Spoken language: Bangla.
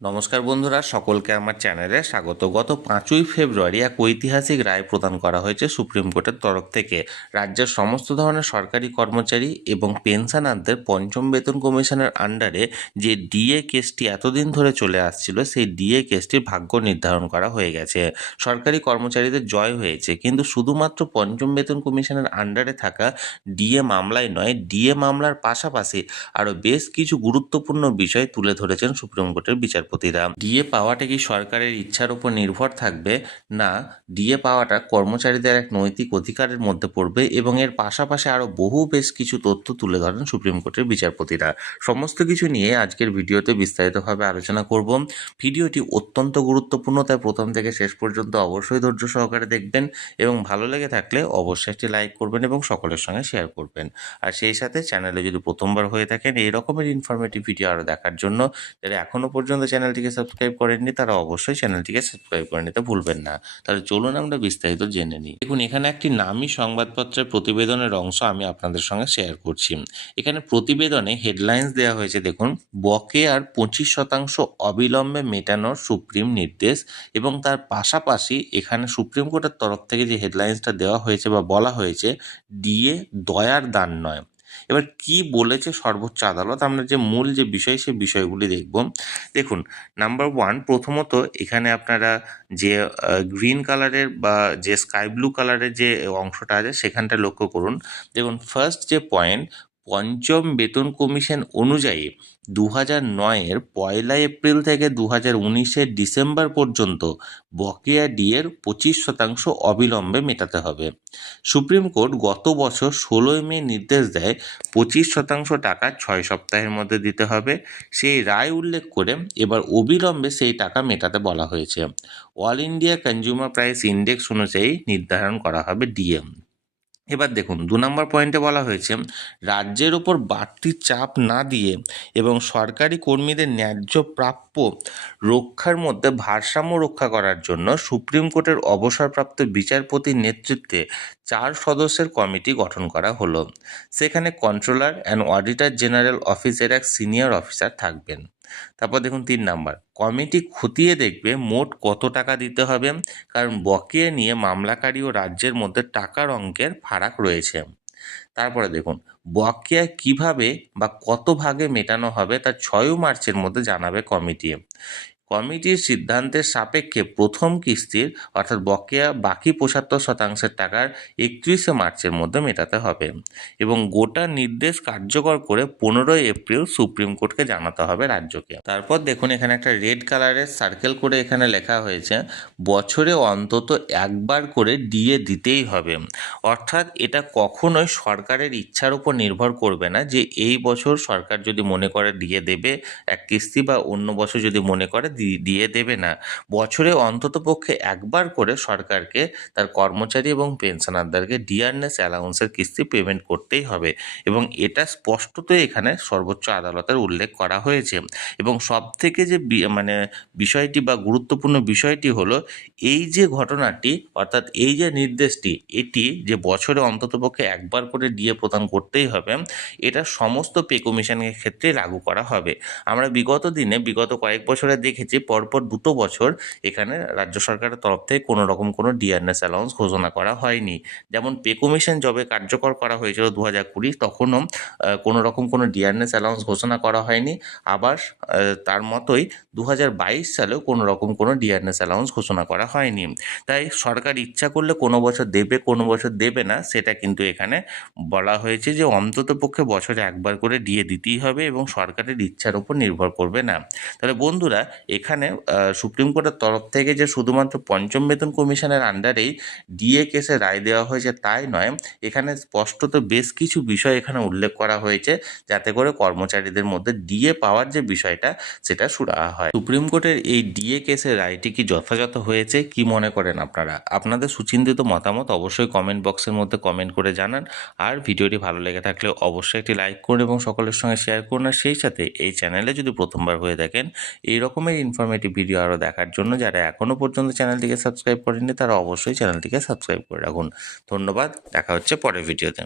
নমস্কার বন্ধুরা, সকলকে আমার চ্যানেলে স্বাগত। গত 5ই ফেব্রুয়ারি এক ঐতিহাসিক রায় প্রদান করা হয়েছে সুপ্রিম কোর্টের তরফ থেকে। রাজ্যের সমস্ত ধরনের সরকারি কর্মচারী এবং পেনশনারদের পঞ্চম বেতন কমিশনের আন্ডারে যে ডিএ কেসটি এতদিন ধরে চলে আসছিল, সেই ডিএ কেসটির ভাগ্য নির্ধারণ করা হয়ে গেছে। সরকারি কর্মচারীদের জয় হয়েছে, কিন্তু শুধুমাত্র পঞ্চম বেতন কমিশনের আন্ডারে থাকা ডিএ মামলায় নয়, ডিএ মামলার পাশাপাশি আরও বেশ কিছু গুরুত্বপূর্ণ বিষয় তুলে ধরেছেন সুপ্রিম কোর্টের বিচারপতিরা। ডিএ পাওয়াটা কি সরকারের ইচ্ছার উপর নির্ভর থাকবে, না ডিএ পাওয়াটা কর্মচারীদের এক নৈতিক অধিকারের মধ্যে পড়বে, এবং এর পাশাপাশি আরও বেশ কিছু তথ্য তুলে ধরেন সুপ্রিম কোর্টের বিচারপতিরা। সমস্ত কিছু নিয়ে আজকের ভিডিওতে বিস্তারিতভাবে আলোচনা করব। ভিডিওটি অত্যন্ত গুরুত্বপূর্ণ, তাই প্রথম থেকে শেষ পর্যন্ত অবশ্যই ধৈর্য সহকারে দেখবেন, এবং ভালো লেগে থাকলে অবশ্যই একটি লাইক করবেন এবং সকলের সঙ্গে শেয়ার করবেন। আর সেই সাথে চ্যানেলে যদি প্রথমবার হয়ে থাকেন এই রকমের ইনফরমেটিভ ভিডিও আরও দেখার জন্য, যারা এখনও পর্যন্ত চ্যানেলটিকে সাবস্ক্রাইব করেননি তারা অবশ্যই চ্যানেলটিকে সাবস্ক্রাইব করে নিতে ভুলবেন না। তাহলে চলুন আমরা বিস্তারিত জেনে নিই। দেখুন, এখানে একটি নামী সংবাদপত্রের প্রতিবেদনের অংশ আমি আপনাদের সঙ্গে শেয়ার করছি। এখানে প্রতিবেদনে হেডলাইন্স দেওয়া হয়েছে, দেখুন, বকেয়ার 25% অবিলম্বে মেটানোর সুপ্রিম নির্দেশ, এবং তার পাশাপাশি এখানে সুপ্রিম কোর্টের তরফ থেকে যে হেডলাইন্সটা দেওয়া হয়েছে বা বলা হয়েছে, ডিএ দয়ার দান নয়। এবার কি বলেছে সর্বোচ্চ আদালত, আমরা যে মূল যে বিষয় সেই বিষয়গুলি দেখব। দেখুন, নাম্বার 1, প্রথমত এখানে আপনারা যে গ্রিন কালারের বা যে স্কাই ব্লু কালারের যে অংশটা আছে সেখানটা লক্ষ্য করুন। দেখুন, ফার্স্ট যে পয়েন্ট, পঞ্চম বেতন কমিশন অনুযায়ী 2009-এর 1 এপ্রিল থেকে 2019-এর ডিসেম্বর পর্যন্ত বকেয়া ডিএর 25% অবিলম্বে মেটাতে হবে। সুপ্রিম কোর্ট গত বছর 16 মে নির্দেশ দেয় 25% টাকা 6 সপ্তাহের মধ্যে দিতে হবে। সেই রায় উল্লেখ করে এবার অবিলম্বে সেই টাকা মেটাতে বলা হয়েছে। All India consumer price index অনুযায়ী নির্ধারণ করা হবে ডিএ। এবার দেখুন, 2 নম্বর পয়েন্টে বলা হয়েছে, রাজ্যের ওপর বাড়তি চাপ না দিয়ে এবং সরকারি কর্মীদের ন্যায্য প্রাপ্য রক্ষার মধ্যে ভারসাম্য রক্ষা করার জন্য সুপ্রিম কোর্টের অবসরপ্রাপ্ত বিচারপতির নেতৃত্বে 4 সদস্যের কমিটি গঠন করা হলো। সেখানে কন্ট্রোলার অ্যান্ড অডিটর জেনারেল অফিসের এক সিনিয়র অফিসার থাকবেন। তারপর দেখুন, 3 নাম্বার, কমিটি খতিয়ে দেখবে মোট কত টাকা দিতে হবে, কারণ বকেয়া নিয়ে মামলাকারী ও রাজ্যের মধ্যে টাকার অঙ্কের ফারাক রয়েছে। তারপরে দেখুন, বকেয়া কিভাবে বা কত ভাগে মেটানো হবে তা 6 মার্চের মধ্যে জানাবে কমিটি। কমিটির সিদ্ধান্তের সাপেক্ষে প্রথম কিস্তির অর্থাৎ বকেয়া বাকি 75% টাকার 31 মার্চের মধ্যে মেটাতে হবে, এবং গোটা নির্দেশ কার্যকর করে 15 এপ্রিল সুপ্রিম কোর্টকে জানাতে হবে রাজ্যকে। তারপর দেখুন, এখানে একটা রেড কালারের সার্কেল করে এখানে লেখা হয়েছে, বছরে অন্তত একবার করে ডিএ দিতেই হবে। অর্থাৎ এটা কখনোই সরকারের ইচ্ছার উপর নির্ভর করবে না যে এই বছর সরকার যদি মনে করে ডিএ দেবে এক কিস্তি, বা অন্য বছর যদি মনে করে দিয়ে দেবে না। বছরে অন্ততপক্ষে একবার করে সরকারকে তার কর্মচারী এবং পেনশনারদেরকে ডিয়ারনেস অ্যালাউন্সের কিস্তি পেমেন্ট করতেই হবে, এবং এটা স্পষ্টতই এখানে সর্বোচ্চ আদালতের উল্লেখ করা হয়েছে। এবং সবথেকে যে বিষয়টি বা গুরুত্বপূর্ণ বিষয়টি হলো, এই যে ঘটনাটি অর্থাৎ এই যে নির্দেশটি, এটি যে বছরে অন্ততপক্ষে একবার করে ডিএ প্রদান করতেই হবে, এটা সমস্ত পে কমিশনের ক্ষেত্রে লাগু করা হবে। আমরা বিগত কয়েক বছরে দেখেছি পরপর 2 বছর এখানে রাজ্য সরকারের তরফ থেকে কোনো রকম কোনো ডিআরএস অ্যালাউন্স ঘোষণা করা হয়নি। যেমন পে কমিশন যবে কার্যকর করা হয়েছিল 2020, তখনও কোনো রকম কোনো ডিআরএস অ্যালাউন্স ঘোষণা করা হয়নি। আবার তার মতোই 2022 সালেও কোনো রকম কোনো ডিআরএস অ্যালাউন্স ঘোষণা করা হয়নি। তাই সরকার ইচ্ছা করলে কোনো বছর দেবে, কোনো বছর দেবে না, সেটা কিন্তু এখানে বলা হয়েছে যে অন্ততপক্ষে বছরে একবার করে ডিএ দিতেই হবে, এবং সরকারের ইচ্ছার উপর নির্ভর করবে না। তাহলে বন্ধুরা, এখানে সুপ্রিম কোর্টের তরফ থেকে যে শুধুমাত্র পঞ্চম বেতন কমিশনের আন্ডারেই ডিএ কেসে রায় দেওয়া হয়েছে তাই নয়, এখানে স্পষ্টত বেশ কিছু বিষয় এখানে উল্লেখ করা হয়েছে, যাতে করে কর্মচারীদের মধ্যে ডিএ পাওয়ার যে বিষয়টা সেটা সুরাহা হয়। সুপ্রিম কোর্টের এই ডিএ কেসের রায়টি কি যথাযথ হয়েছে, কি মনে করেন আপনারা? আপনাদের সুচিন্তিত মতামত অবশ্যই কমেন্ট বক্সের মধ্যে কমেন্ট করে জানান। আর ভিডিওটি ভালো লেগে থাকলে অবশ্যই একটি লাইক করুন এবং সকলের সঙ্গে শেয়ার করুন। আর সেই সাথে এই চ্যানেলে যদি প্রথমবার হয়ে থাকেন এই রকমের ইনফরমেটিভ ভিডিও আরও দেখার জন্য, যারা এখনও পর্যন্ত চ্যানেলটিকে সাবস্ক্রাইব করেননি তারা অবশ্যই চ্যানেলটিকে সাবস্ক্রাইব করে রাখুন। ধন্যবাদ, দেখা হচ্ছে পরের ভিডিওতে।